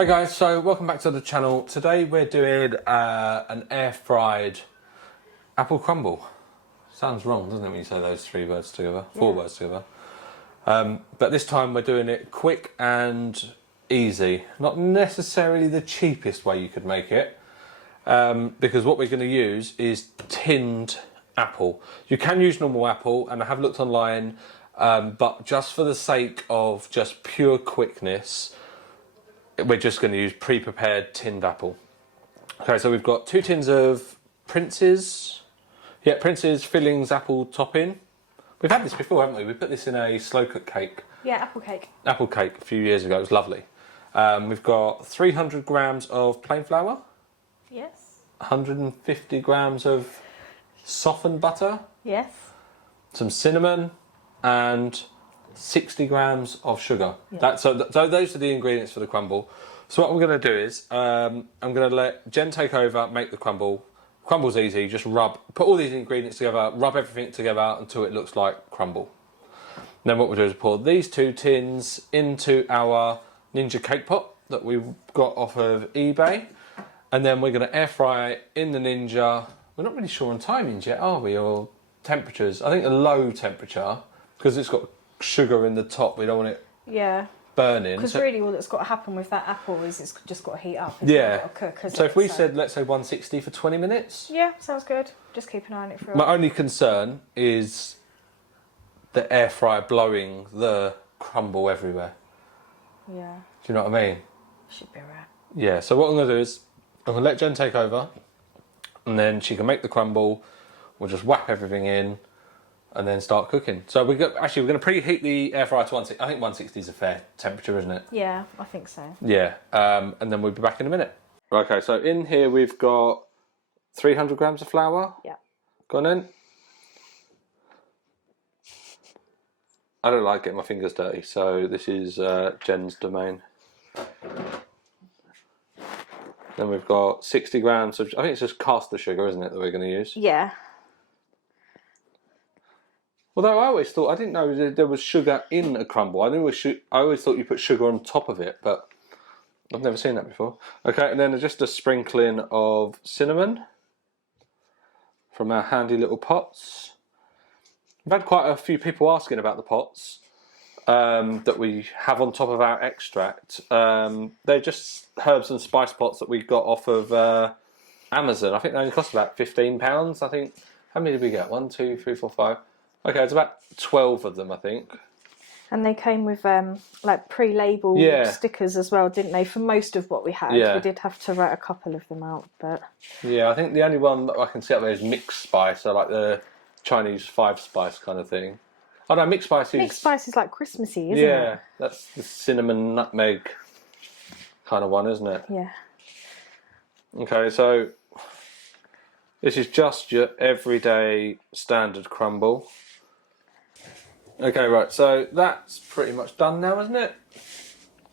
Hi guys, so welcome back to the channel. Today we're doing an air fried apple crumble. Sounds wrong, doesn't it, when you say those three words together, four words together. But this time we're doing it quick and easy. Not necessarily the cheapest way you could make it, because what we're going to use is tinned apple. You can use normal apple, and I have looked online, but just for the sake of just pure quickness, we're just going to use pre-prepared tinned apple. Okay, so we've got 2 tins of Prince's fillings apple topping. We've had this before, haven't we? We put this in a slow cook cake. Yeah, apple cake. Apple cake a few years ago. It was lovely. We've got 300 grams of plain flour. Yes. 150 grams of softened butter. Yes. Some cinnamon and 60 grams of sugar. Yeah. So those are the ingredients for the crumble. So what I'm going to do is I'm going to let Jen take over, make the crumble. Crumble's easy, just put all these ingredients together, rub everything together until it looks like crumble. And then what we'll do is pour these 2 tins into our Ninja cake pot that we've got off of eBay. And then we're going to air fry it in the Ninja. We're not really sure on timings yet, are we? Or temperatures. I think a low temperature, because it's got sugar in the top. We don't want it burning. Because really all that's got to happen with that apple is it's just got to heat up. It's not got to cook, so if we said, let's say 160 for 20 minutes. Yeah, sounds good. Just keep an eye on it for a My while. only concern is the air fryer blowing the crumble everywhere. Yeah. Do you know what I mean? Should be alright. Yeah, so what I'm going to do is I'm going to let Jen take over, and then she can make the crumble. We'll just whack everything in and then start cooking. So we're going to preheat the air fryer to 160. I think 160 is a fair temperature, isn't it? Yeah, I think so. Yeah, and then we'll be back in a minute. Okay, so in here we've got 300 grams of flour. Yeah. Gone in. I don't like getting my fingers dirty, so this is Jen's domain. Then we've got 60 grams of, I think it's just caster sugar, isn't it, that we're going to use? Yeah. Although I didn't know there was sugar in a crumble. I always thought you put sugar on top of it, but I've never seen that before. Okay, and then just a sprinkling of cinnamon from our handy little pots. We've had quite a few people asking about the pots that we have on top of our extract. They're just herbs and spice pots that we got off of Amazon. I think they only cost about £15, I think. How many did we get? 1, 2, 3, 4, 5. Okay, it's about 12 of them, I think. And they came with like pre-labeled stickers as well, didn't they? For most of what we had, we did have to write a couple of them out, but yeah, I think the only one that I can see up there is mixed spice, so like the Chinese 5-spice kind of thing. Oh no, mixed spice is like Christmassy, isn't it? Yeah, that's the cinnamon nutmeg kind of one, isn't it? Yeah. Okay, so this is just your everyday standard crumble. Okay, right, so that's pretty much done now, isn't it?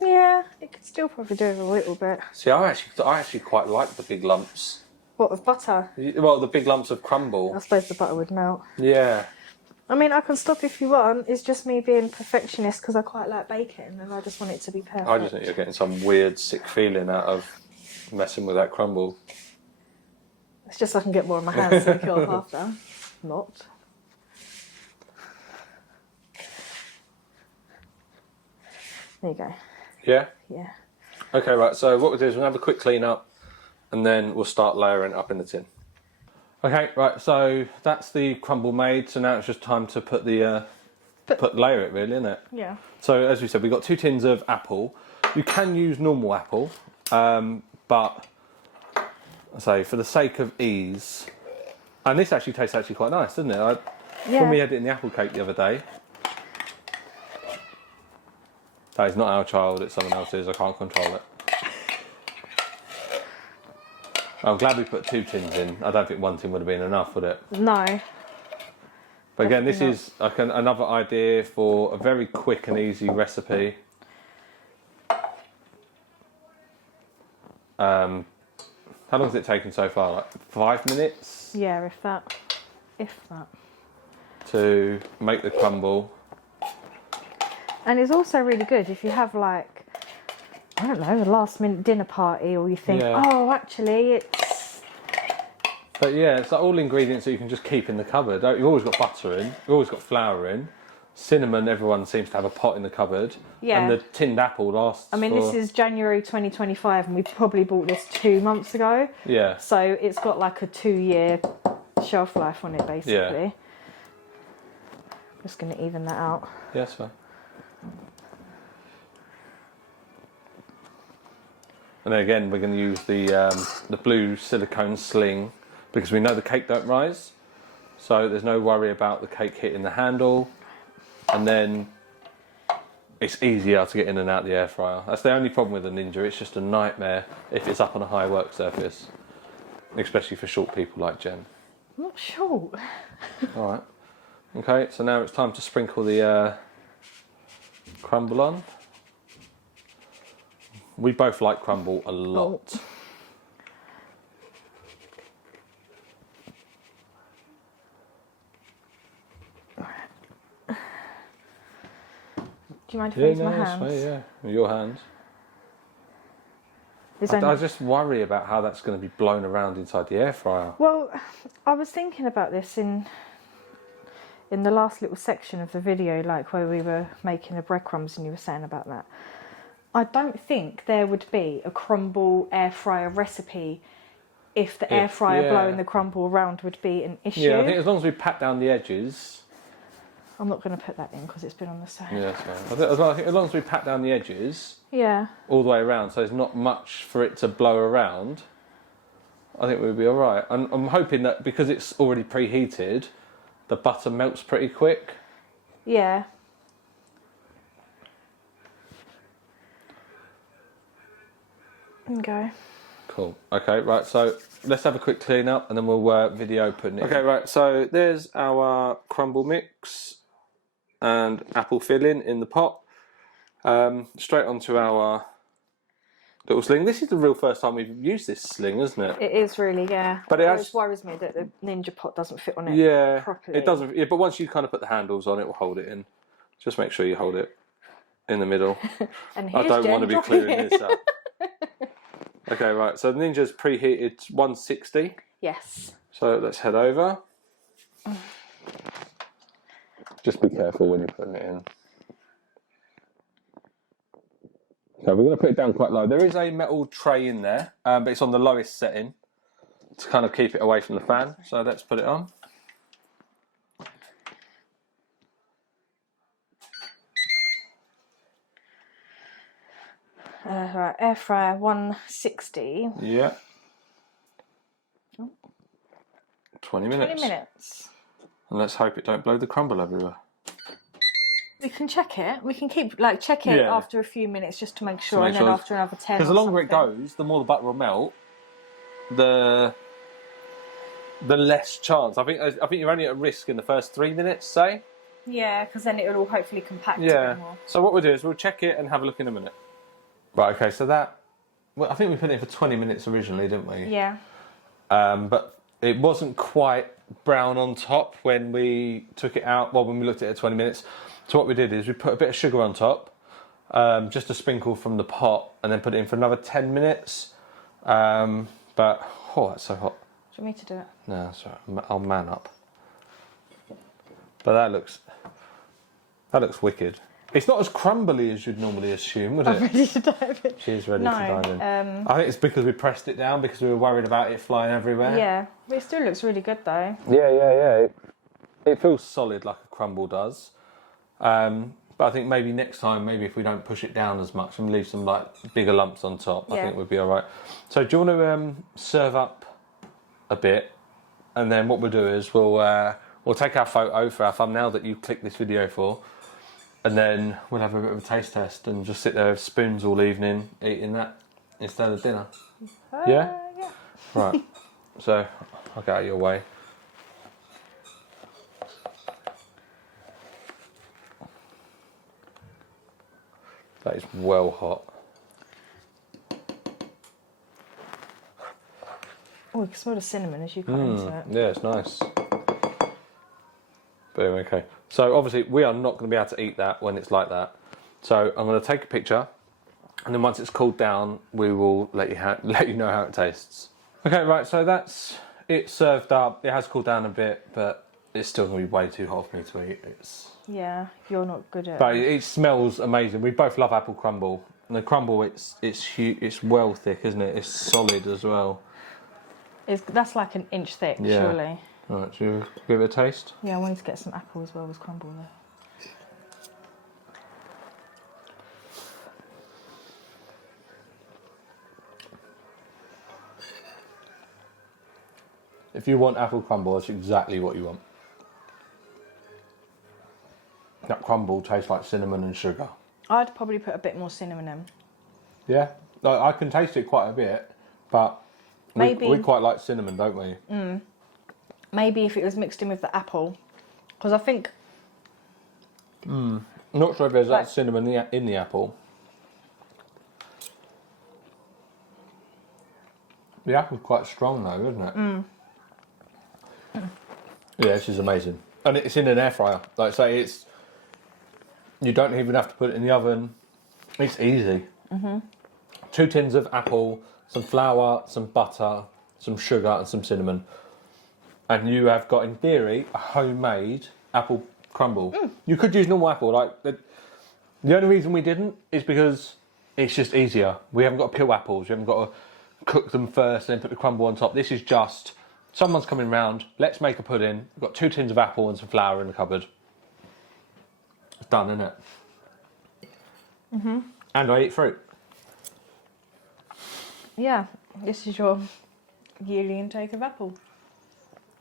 Yeah, it could still probably do it a little bit. See, I actually quite like the big lumps. What, of butter? Well, the big lumps of crumble. I suppose the butter would melt. Yeah. I mean, I can stop if you want. It's just me being perfectionist because I quite like baking and I just want it to be perfect. I just think you're getting some weird, sick feeling out of messing with that crumble. It's just so I can get more of my hands so kill half after. Not. There you go. Yeah? Yeah. Okay, right, so what we'll do is we'll have a quick clean up and then we'll start layering it up in the tin. Okay, right, so that's the crumble made, so now it's just time to put the layer it, really, isn't it? Yeah. So as we said, we've got 2 tins of apple. You can use normal apple, but I say for the sake of ease, and this actually tastes quite nice, doesn't it? When we had it in the apple cake the other day. That is not our child, it's someone else's, I can't control it. I'm glad we put 2 tins in. I don't think 1 tin would have been enough, would it? No. But again, this is like another idea for a very quick and easy recipe. How long has it taken so far? Like 5 minutes? Yeah, if that. To make the crumble. And it's also really good if you have like I don't know, a last minute dinner party, or you think, oh, actually, it's... But yeah, it's like all ingredients that you can just keep in the cupboard. You've always got butter in, you've always got flour in. Cinnamon, everyone seems to have a pot in the cupboard. Yeah. And the tinned apple lasts. I mean, this is January 2025, and we probably bought this 2 months ago. Yeah. So it's got like a 2-year shelf life on it, basically. Yeah. Just going to even that out. Yeah, that's fine. And then again, we're going to use the blue silicone sling because we know the cake don't rise. So there's no worry about the cake hitting the handle. And then it's easier to get in and out the air fryer. That's the only problem with the Ninja. It's just a nightmare if it's up on a high work surface, especially for short people like Jen. I'm not short. All right. Okay, so now it's time to sprinkle the crumble on. We both like crumble a lot. Do you mind if I use my hands? Fine, yeah, your hands. I just worry about how that's going to be blown around inside the air fryer. Well, I was thinking about this in the last little section of the video, like where we were making the breadcrumbs and you were saying about that. I don't think there would be a crumble air fryer recipe if the air fryer blowing the crumble around would be an issue. Yeah, I think as long as we pat down the edges. I'm not going to put that in because it's been on the side. Yeah, that's fine. I think as long as we pat down the edges, all the way around, so there's not much for it to blow around, I think we'll be all right. And I'm hoping that because it's already preheated, the butter melts pretty quick. Yeah. Okay. Cool. Okay, right, so let's have a quick clean up and then we'll video putting it in. Okay, right, so there's our crumble mix and apple filling in the pot. Straight onto our little sling. This is the real first time we've used this sling, isn't it? It is really, yeah. But it always worries me that the Ninja pot doesn't fit on it properly. It doesn't. Yeah, but once you kind of put the handles on, it will hold it in. Just make sure you hold it in the middle. And I don't want to be clearing this up. Okay, right. So the Ninja's preheated 160. Yes. So let's head over. Just be careful when you're putting it in. So we're going to put it down quite low. There is a metal tray in there, but it's on the lowest setting to kind of keep it away from the fan. So let's put it on. Right, air fryer 160. Yeah. 20 minutes. 20 minutes. And let's hope it don't blow the crumble everywhere. We can check it. We can check it after a few minutes just to make sure, and then after another 10. Because the longer it goes, the more the butter will melt. The less chance. I think you're only at risk in the first 3 minutes, say. Yeah, because then it will hopefully compact a bit more. So what we'll do is we'll check it and have a look in a minute. Right. Okay. So I think we put it in for 20 minutes originally, didn't we? Yeah. But it wasn't quite brown on top when we took it out. Well, when we looked at it at 20 minutes. So what we did is we put a bit of sugar on top, just a sprinkle from the pot, and then put it in for another 10 minutes. But that's so hot. Do you want me to do it? No, that's all right. I'll man up. But that looks wicked. It's not as crumbly as you'd normally assume, would it? I'm ready to dive in. She's ready to dive in. I think it's because we pressed it down because we were worried about it flying everywhere. Yeah, but it still looks really good though. Yeah. It feels solid like a crumble does. But I think maybe next time, if we don't push it down as much and leave some bigger lumps on top, I think we'll be all right. So do you want to serve up a bit, and then what we'll do is we'll take our photo for our thumbnail that you clicked this video for, and then we'll have a bit of a taste test and just sit there with spoons all evening eating that instead of dinner. Yeah? Yeah. Right. So I'll get out of your way. That is well hot. Oh, you can smell the cinnamon as you cut into it. Yeah, it's nice. Boom, okay. So obviously we are not going to be able to eat that when it's like that. So I'm going to take a picture And then once it's cooled down, we will let you know how it tastes. Okay, right, so that's it served up. It has cooled down a bit, but it's still going to be way too hot for me to eat. Yeah, you're not good at But it smells amazing. We both love apple crumble. And the crumble, it's huge, it's well thick, isn't it? It's solid as well. That's like an inch thick, Yeah. surely. Right, should we give it a taste? Yeah, I wanted to get some apple as well as crumble though. If you want apple crumble, that's exactly what you want. That crumble tastes like cinnamon and sugar. I'd probably put a bit more cinnamon in. Yeah, like, I can taste it quite a bit, but we quite like cinnamon, don't we? Maybe if it was mixed in with the apple, because I think... I'm not sure if there's that cinnamon in the apple. The apple's quite strong though, isn't it? Yeah, this is amazing. And it's in an air fryer. Like I say, you don't even have to put it in the oven. It's easy. 2 tins of apple, some flour, some butter, some sugar and some cinnamon. And you have got, in theory, a homemade apple crumble. You could use normal apple. The only reason we didn't is because it's just easier. We haven't got to peel apples. We haven't got to cook them first and then put the crumble on top. This is just, someone's coming round, let's make a pudding. We've got 2 tins of apple and some flour in the cupboard. It's done, isn't it? And I eat fruit. Yeah, this is your yearly intake of apple.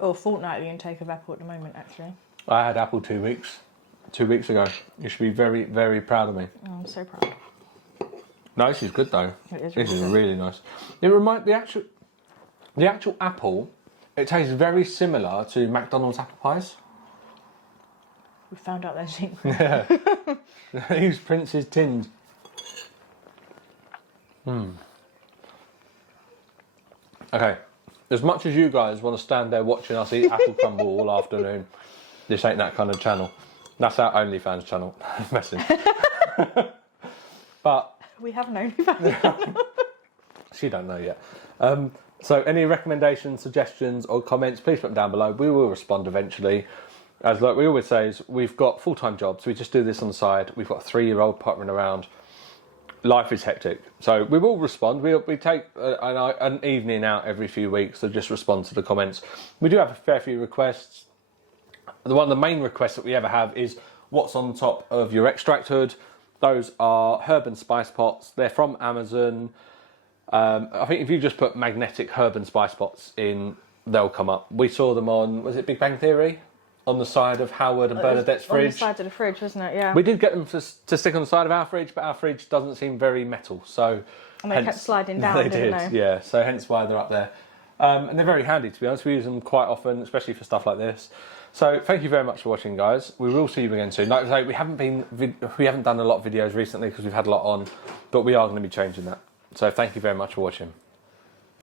Or fortnightly intake of apple at the moment, actually. I had apple 2 weeks ago. You should be very, very proud of me. Oh, I'm so proud. No, this is good though. It is This really is good. really nice. It reminds the actual apple. It tastes very similar to McDonald's apple pies. We found out those things. Yeah, they use Prince's tins. Okay, as much as you guys want to stand there watching us eat apple crumble all afternoon, this ain't that kind of channel. That's our OnlyFans channel. Messing. But We haven't OnlyFans. she don't know yet. So any recommendations, suggestions or comments, please put them down below. We will respond eventually. As like we always say, is we've got full-time jobs. We just do this on the side. We've got a 3-year-old pottering around. Life is hectic. So we will respond. We take an evening out every few weeks to just respond to the comments. We do have a fair few requests. One of the main requests that we ever have is what's on top of your extract hood. Those are herb and spice pots. They're from Amazon. I think if you just put magnetic herb and spice pots in, they'll come up. We saw them on, was it Big Bang Theory? On the side of Howard and Bernadette's fridge. On the side of the fridge, wasn't it? Yeah. We did get them to stick on the side of our fridge, but our fridge doesn't seem very metal, so... And they kept sliding down, they didn't did, they? yeah, so hence why they're up there. And they're very handy, to be honest. We use them quite often, especially for stuff like this. So thank you very much for watching, guys. We will see you again soon. Like I say, we haven't done a lot of videos recently because we've had a lot on, but we are going to be changing that. So thank you very much for watching.